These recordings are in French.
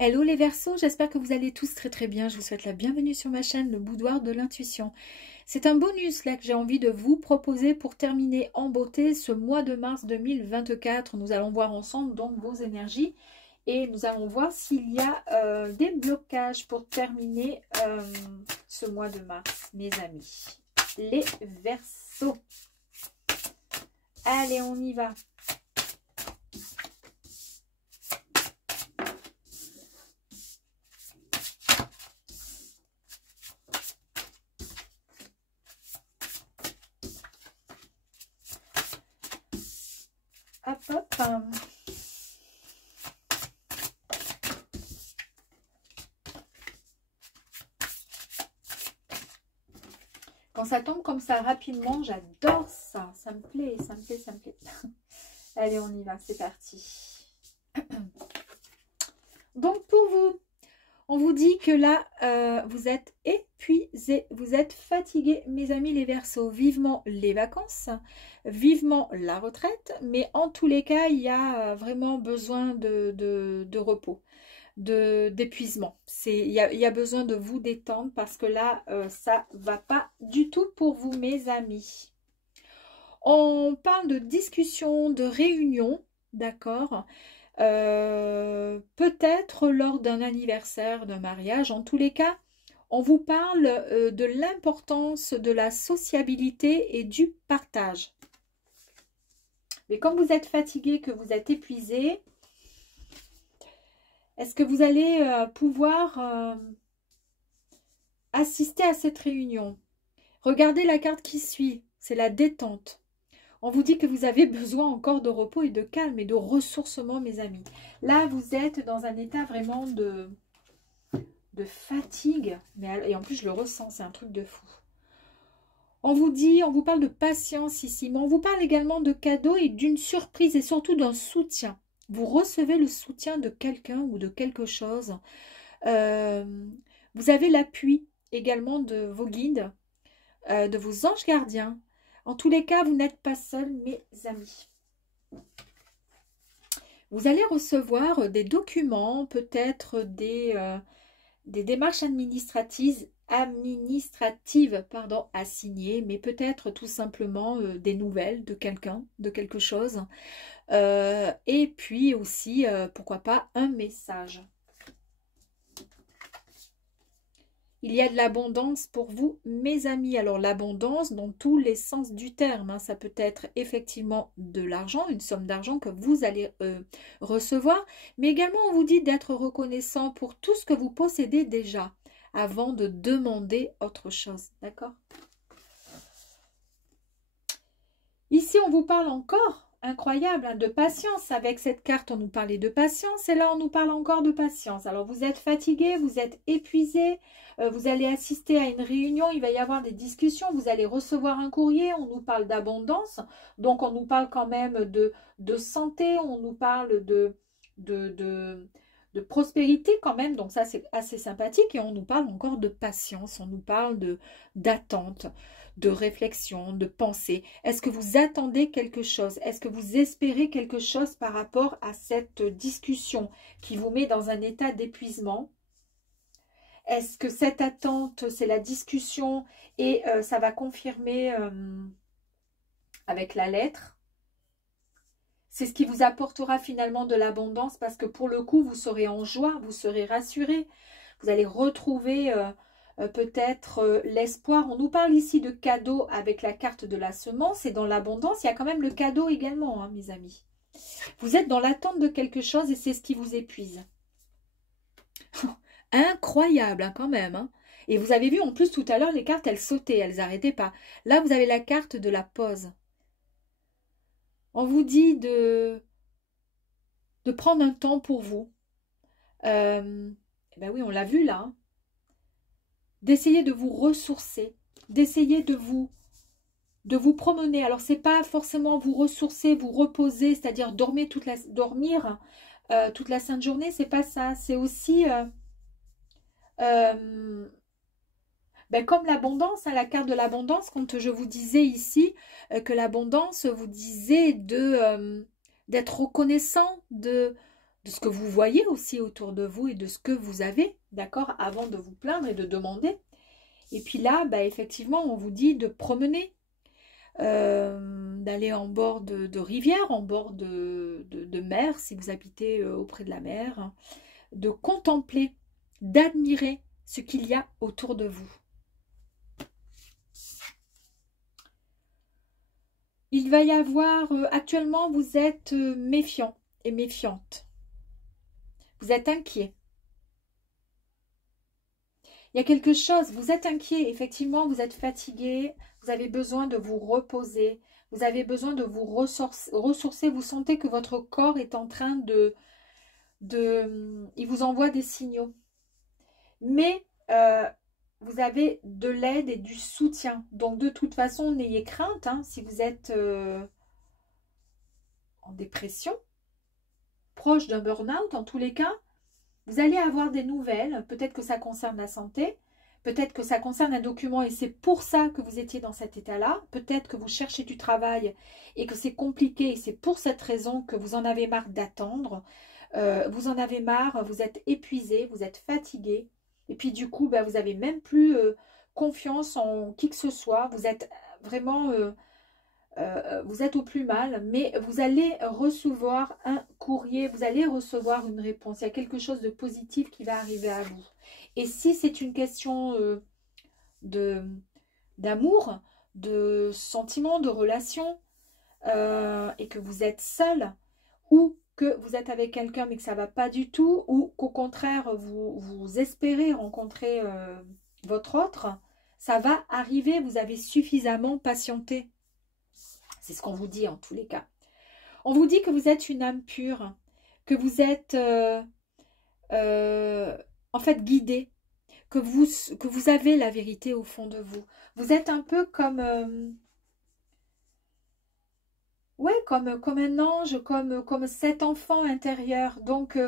Hello les Verseaux, j'espère que vous allez tous très très bien. Je vous souhaite la bienvenue sur ma chaîne, le boudoir de l'intuition. C'est un bonus là que j'ai envie de vous proposer pour terminer en beauté ce mois de mars 2024. Nous allons voir ensemble donc vos énergies et nous allons voir s'il y a des blocages pour terminer ce mois de mars, mes amis. Les Verseaux. Allez, on y va. Hop, hop. Quand ça tombe comme ça rapidement, j'adore ça. Ça me plaît, ça me plaît, ça me plaît. Allez, on y va, c'est parti. Donc, pour vous, on vous dit que là, vous êtes épuisés, vous êtes fatigués, mes amis les Verseaux. Vivement les vacances, vivement la retraite, mais en tous les cas, il y a vraiment besoin de repos, d'épuisement. Il y a besoin de vous détendre parce que là, ça va pas du tout pour vous, mes amis. On parle de discussion, de réunion, d'accord, peut-être lors d'un anniversaire, d'un mariage. En tous les cas, on vous parle de l'importance de la sociabilité et du partage. Mais comme vous êtes fatigué, que vous êtes épuisé, est-ce que vous allez pouvoir assister à cette réunion? Regardez la carte qui suit, c'est la détente. On vous dit que vous avez besoin encore de repos et de calme et de ressourcement, mes amis. Là, vous êtes dans un état vraiment de fatigue. Et en plus, je le ressens, c'est un truc de fou. On vous parle de patience ici, mais on vous parle également de cadeaux et d'une surprise et surtout d'un soutien. Vous recevez le soutien de quelqu'un ou de quelque chose. Vous avez l'appui également de vos guides, de vos anges gardiens. En tous les cas, vous n'êtes pas seuls, mes amis. Vous allez recevoir des documents, peut-être des démarches administratives à signer, mais peut-être tout simplement des nouvelles de quelqu'un, de quelque chose. Et puis aussi, pourquoi pas, un message. Il y a de l'abondance pour vous, mes amis. Alors, l'abondance dans tous les sens du terme. Hein. Ça peut être effectivement de l'argent, une somme d'argent que vous allez recevoir. Mais également, on vous dit d'être reconnaissant pour tout ce que vous possédez déjà avant de demander autre chose. D'accord? Ici, on vous parle encore, incroyable, hein, de patience. Avec cette carte, on nous parlait de patience. Et là, on nous parle encore de patience. Alors, vous êtes fatigué, vous êtes épuisé. Vous allez assister à une réunion, il va y avoir des discussions, vous allez recevoir un courrier, on nous parle d'abondance, donc on nous parle quand même de santé, on nous parle de prospérité quand même, donc ça c'est assez sympathique, et on nous parle encore de patience, on nous parle d'attente, de réflexion, de pensée. Est-ce que vous attendez quelque chose? Est-ce que vous espérez quelque chose par rapport à cette discussion qui vous met dans un état d'épuisement? Est-ce que cette attente, c'est la discussion et ça va confirmer avec la lettre? C'est ce qui vous apportera finalement de l'abondance parce que pour le coup, vous serez en joie, vous serez rassuré. Vous allez retrouver peut-être l'espoir. On nous parle ici de cadeau avec la carte de la semence et dans l'abondance, il y a quand même le cadeau également, hein, mes amis. Vous êtes dans l'attente de quelque chose et c'est ce qui vous épuise. Incroyable hein, quand même. Hein. Et vous avez vu en plus tout à l'heure, les cartes, elles sautaient, elles n'arrêtaient pas. Là, vous avez la carte de la pause. On vous dit de prendre un temps pour vous. Ben oui, on l'a vu là. Hein. D'essayer de vous ressourcer, d'essayer de vous promener. Alors, c'est pas forcément vous ressourcer, vous reposer, c'est-à-dire dormir toute la sainte journée, c'est pas ça. C'est aussi... ben comme l'abondance, hein, la carte de l'abondance, quand je vous disais ici que l'abondance vous disait d'être reconnaissant, de ce que vous voyez aussi autour de vous et de ce que vous avez, d'accord, avant de vous plaindre et de demander. Et puis là, bah, effectivement, on vous dit de promener, d'aller en bord de rivière, en bord de mer, si vous habitez auprès de la mer, hein, de contempler, d'admirer ce qu'il y a autour de vous. Il va y avoir, actuellement, vous êtes méfiant et méfiante. Vous êtes inquiet. Il y a quelque chose, vous êtes inquiet, effectivement, vous êtes fatigué, vous avez besoin de vous reposer, vous avez besoin de vous ressourcer, vous sentez que votre corps est en train il vous envoie des signaux. Mais vous avez de l'aide et du soutien. Donc de toute façon, n'ayez crainte, hein, si vous êtes en dépression, proche d'un burn-out, en tous les cas, vous allez avoir des nouvelles. Peut-être que ça concerne la santé, peut-être que ça concerne un document et c'est pour ça que vous étiez dans cet état-là. Peut-être que vous cherchez du travail et que c'est compliqué et c'est pour cette raison que vous en avez marre d'attendre. Vous en avez marre, vous êtes épuisé, vous êtes fatigué. Et puis du coup, bah, vous n'avez même plus confiance en qui que ce soit. Vous êtes vraiment, vous êtes au plus mal, mais vous allez recevoir un courrier, vous allez recevoir une réponse. Il y a quelque chose de positif qui va arriver à vous. Et si c'est une question d'amour, de sentiment, de relation, et que vous êtes seul, ou que vous êtes avec quelqu'un mais que ça ne va pas du tout, ou qu'au contraire, vous espérez rencontrer votre autre, ça va arriver, vous avez suffisamment patienté. C'est ce qu'on vous dit en tous les cas. On vous dit que vous êtes une âme pure, que vous êtes en fait guidé, que vous avez la vérité au fond de vous. Vous êtes un peu comme... ouais, comme un ange, comme cet enfant intérieur. Donc,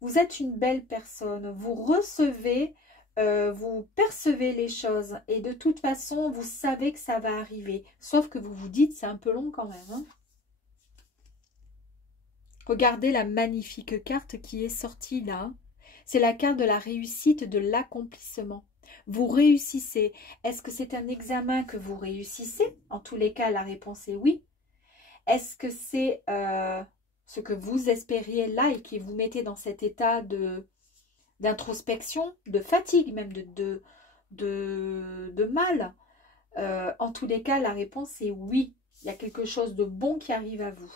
vous êtes une belle personne. Vous recevez, vous percevez les choses. Et de toute façon, vous savez que ça va arriver. Sauf que vous vous dites, c'est un peu long quand même. Hein. Regardez la magnifique carte qui est sortie là. C'est la carte de la réussite, de l'accomplissement. Vous réussissez. Est-ce que c'est un examen que vous réussissez? En tous les cas, la réponse est oui. Est-ce que c'est ce que vous espériez là et qui vous mettez dans cet état d'introspection, de fatigue même, de mal? En tous les cas, la réponse est oui. Il y a quelque chose de bon qui arrive à vous.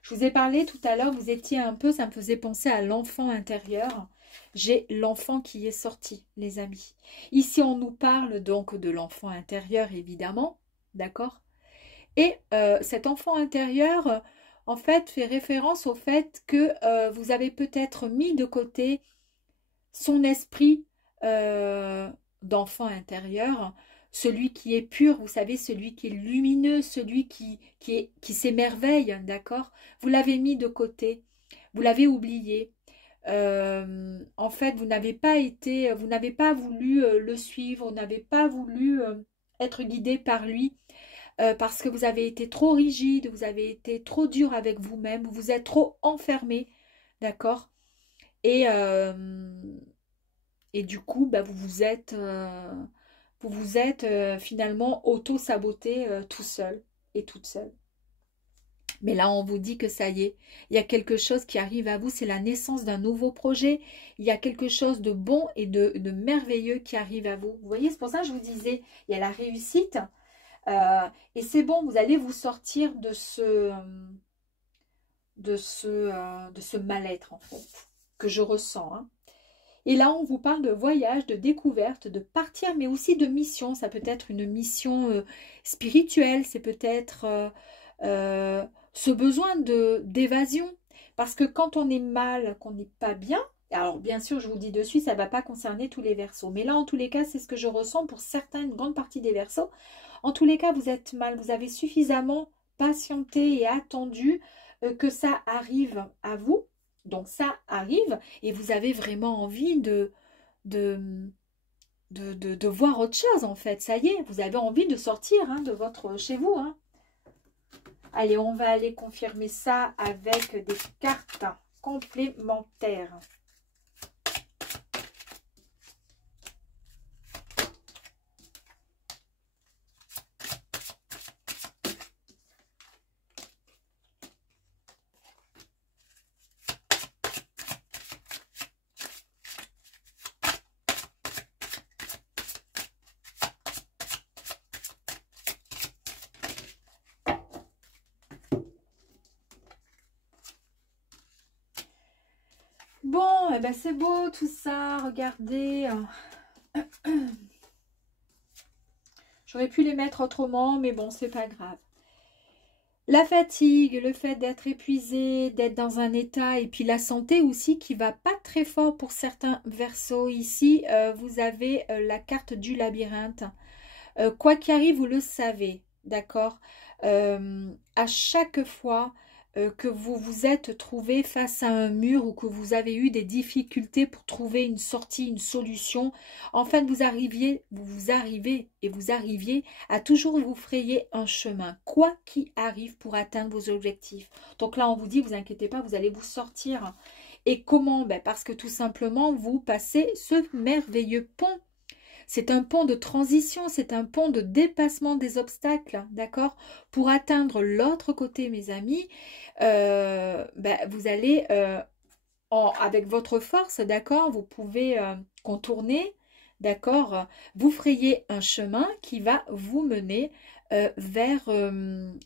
Je vous ai parlé tout à l'heure, vous étiez un peu, ça me faisait penser à l'enfant intérieur. J'ai l'enfant qui est sorti, les amis. Ici, on nous parle donc de l'enfant intérieur, évidemment, d'accord ? Et cet enfant intérieur, en fait, fait référence au fait que vous avez peut-être mis de côté son esprit d'enfant intérieur, celui qui est pur, vous savez, celui qui est lumineux, celui qui s'émerveille, d'accord? Vous l'avez mis de côté, vous l'avez oublié. En fait, vous n'avez pas voulu le suivre, vous n'avez pas voulu être guidé par lui. Parce que vous avez été trop rigide, vous avez été trop dur avec vous-même, vous vous êtes trop enfermé, d'accord? Et du coup, bah, vous vous êtes finalement auto-saboté tout seul et toute seule. Mais là, on vous dit que ça y est, il y a quelque chose qui arrive à vous, c'est la naissance d'un nouveau projet, il y a quelque chose de bon et de merveilleux qui arrive à vous. Vous voyez, c'est pour ça que je vous disais, il y a la réussite. Et c'est bon, vous allez vous sortir de ce mal-être en fait, que je ressens. Hein. Et là, on vous parle de voyage, de découverte, de partir, mais aussi de mission. Ça peut être une mission spirituelle, c'est peut-être ce besoin d'évasion. Parce que quand on est mal, qu'on n'est pas bien, alors bien sûr, je vous dis de suite, ça ne va pas concerner tous les verseaux. Mais là, en tous les cas, c'est ce que je ressens pour certains, une grande partie des verseaux. En tous les cas, vous êtes mal, vous avez suffisamment patienté et attendu que ça arrive à vous. Donc ça arrive et vous avez vraiment envie de voir autre chose en fait. Ça y est, vous avez envie de sortir hein, de chez vous. Hein. Allez, on va aller confirmer ça avec des cartes. complémentaire. Bon, eh ben c'est beau tout ça, regardez. J'aurais pu les mettre autrement, mais bon, c'est pas grave. La fatigue, le fait d'être épuisé, d'être dans un état, et puis la santé aussi qui va pas très fort pour certains Verseaux. Ici, vous avez la carte du labyrinthe. Quoi qu'il arrive, vous le savez, d'accord? À chaque fois que vous vous êtes trouvé face à un mur ou que vous avez eu des difficultés pour trouver une sortie, une solution, en fait, vous arriviez à toujours vous frayer un chemin, quoi qu'il arrive pour atteindre vos objectifs. Donc là, on vous dit, vous inquiétez pas, vous allez vous sortir. Et comment? Ben parce que tout simplement, vous passez ce merveilleux pont. C'est un pont de transition, c'est un pont de dépassement des obstacles, d'accord? Pour atteindre l'autre côté, mes amis, vous allez, avec votre force, d'accord? Vous pouvez contourner, d'accord? Vous frayez un chemin qui va vous mener vers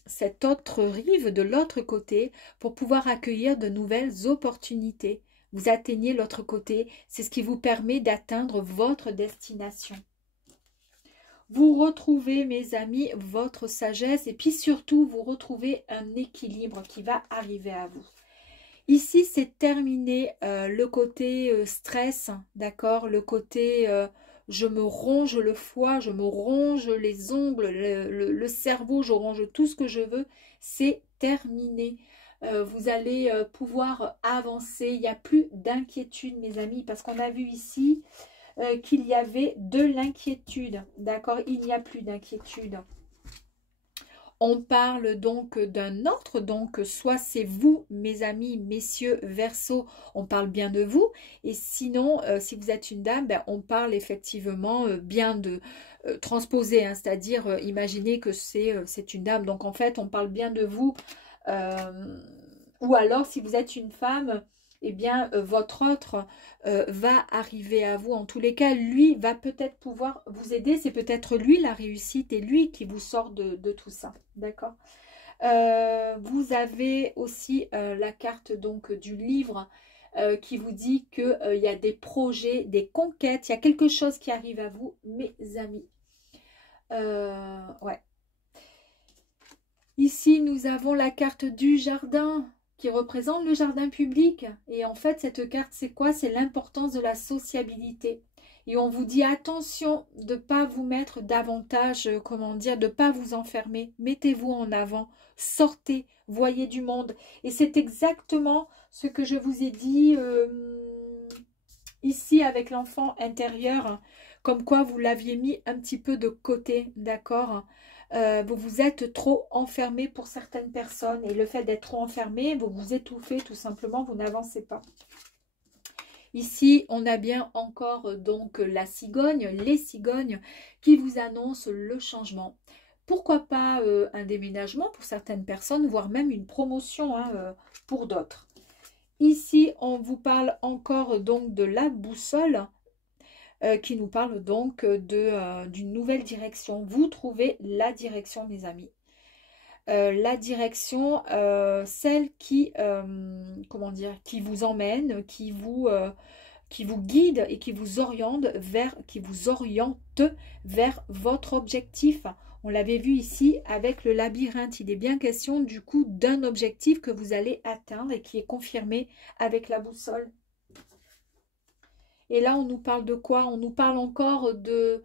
cette autre rive de l'autre côté pour pouvoir accueillir de nouvelles opportunités. Vous atteignez l'autre côté, c'est ce qui vous permet d'atteindre votre destination. Vous retrouvez, mes amis, votre sagesse et puis surtout, vous retrouvez un équilibre qui va arriver à vous. Ici, c'est terminé le côté stress, d'accord? Le côté je me ronge le foie, je me ronge les ongles, le cerveau, je ronge tout ce que je veux. C'est terminé. Vous allez pouvoir avancer. Il n'y a plus d'inquiétude, mes amis, parce qu'on a vu ici qu'il y avait de l'inquiétude. D'accord? Il n'y a plus d'inquiétude. On parle donc d'un autre, donc soit c'est vous, mes amis, messieurs, Verseau, on parle bien de vous. Et sinon, si vous êtes une dame, on parle effectivement bien de transposer, hein, c'est-à-dire imaginez que c'est une dame. Donc en fait, on parle bien de vous. Ou alors, si vous êtes une femme, eh bien, votre autre va arriver à vous. En tous les cas, lui va peut-être pouvoir vous aider. C'est peut-être lui la réussite et lui qui vous sort de tout ça. D'accord? Vous avez aussi la carte donc du livre qui vous dit qu'il y a des projets, des conquêtes. Il y a quelque chose qui arrive à vous, mes amis. Ouais. Ici, nous avons la carte du jardin qui représente le jardin public. Et en fait, cette carte, c'est quoi? C'est l'importance de la sociabilité. Et on vous dit attention de ne pas vous mettre davantage, comment dire, de ne pas vous enfermer. Mettez-vous en avant, sortez, voyez du monde. Et c'est exactement ce que je vous ai dit ici avec l'enfant intérieur, comme quoi vous l'aviez mis un petit peu de côté, d'accord? Vous vous êtes trop enfermé pour certaines personnes et le fait d'être trop enfermé, vous vous étouffez tout simplement, vous n'avancez pas. Ici, on a bien encore donc la cigogne, les cigognes qui vous annoncent le changement. Pourquoi pas un déménagement pour certaines personnes, voire même une promotion hein, pour d'autres. Ici, on vous parle encore donc de la boussole. Qui nous parle donc d'une nouvelle direction. Vous trouvez la direction, mes amis. La direction, celle qui, comment dire, qui vous emmène, qui vous guide et qui vous oriente vers votre objectif. On l'avait vu ici avec le labyrinthe. Il est bien question du coup d'un objectif que vous allez atteindre et qui est confirmé avec la boussole. Et là, on nous parle de quoi? On nous parle encore de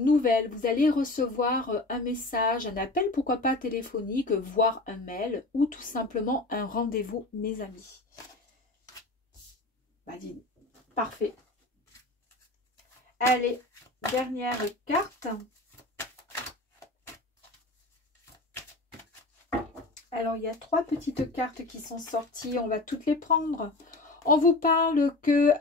nouvelles. Vous allez recevoir un message, un appel, pourquoi pas téléphonique, voire un mail, ou tout simplement un rendez-vous, mes amis. Parfait. Allez, dernière carte. Alors, il y a 3 petites cartes qui sont sorties. On va toutes les prendre. On vous parle que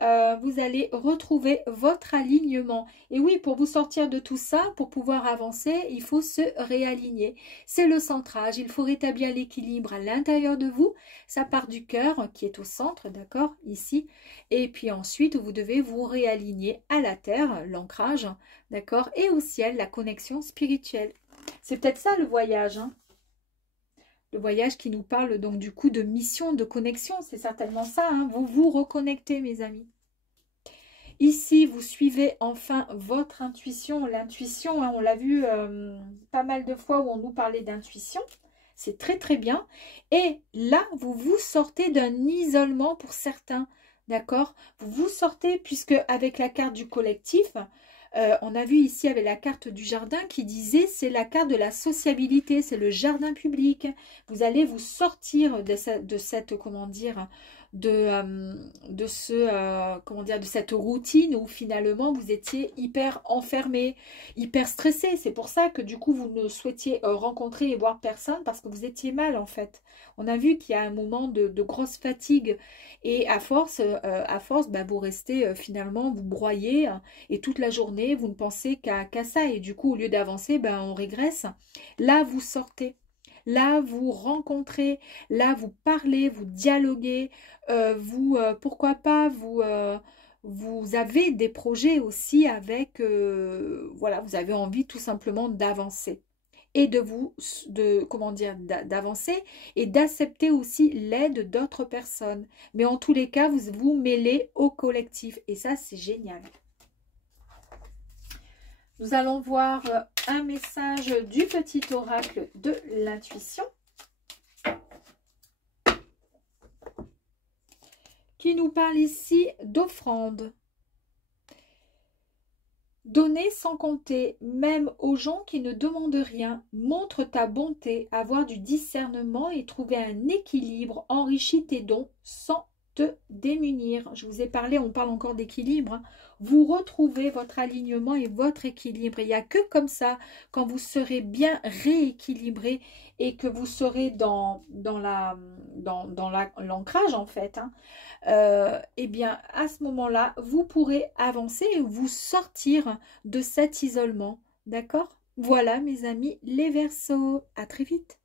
vous allez retrouver votre alignement. Et oui, pour vous sortir de tout ça, pour pouvoir avancer, il faut se réaligner. C'est le centrage. Il faut rétablir l'équilibre à l'intérieur de vous. Ça part du cœur qui est au centre, d'accord, ici. Et puis ensuite, vous devez vous réaligner à la terre, l'ancrage, d'accord, et au ciel, la connexion spirituelle. C'est peut-être ça le voyage, hein. Le voyage qui nous parle donc du coup de mission, de connexion, c'est certainement ça, hein. Vous vous reconnectez, mes amis. Ici, vous suivez enfin votre intuition. L'intuition, hein, on l'a vu pas mal de fois où on nous parlait d'intuition. C'est très très bien. Et là, vous vous sortez d'un isolement pour certains, d'accord? Vous vous sortez puisque avec la carte du collectif, on a vu ici avec la carte du jardin qui disait c'est la carte de la sociabilité, c'est le jardin public. Vous allez vous sortir de cette comment dire, de cette routine où finalement vous étiez hyper enfermé, hyper stressé. C'est pour ça que du coup vous ne souhaitiez rencontrer et voir personne parce que vous étiez mal en fait. On a vu qu'il y a un moment de grosse fatigue et à force bah, vous restez finalement, vous broyez et toute la journée vous ne pensez qu'à ça et du coup au lieu d'avancer, ben, on régresse. Là vous sortez. Là, vous rencontrez, là, vous parlez, vous dialoguez, pourquoi pas, vous avez des projets aussi avec, voilà, vous avez envie tout simplement d'avancer et comment dire, d'avancer et d'accepter aussi l'aide d'autres personnes. Mais en tous les cas, vous vous mêlez au collectif et ça, c'est génial. Nous allons voir un message du petit oracle de l'intuition qui nous parle ici d'offrande. Donner sans compter, même aux gens qui ne demandent rien. Montre ta bonté, avoir du discernement et trouver un équilibre. Enrichis tes dons sans te démunir. Je vous ai parlé, on parle encore d'équilibre. Vous retrouvez votre alignement et votre équilibre. Il n'y a que comme ça, quand vous serez bien rééquilibré et que vous serez dans l'ancrage en fait, hein, eh bien à ce moment-là, vous pourrez avancer et vous sortir de cet isolement. D'accord? Voilà mes amis les Verseaux. À très vite.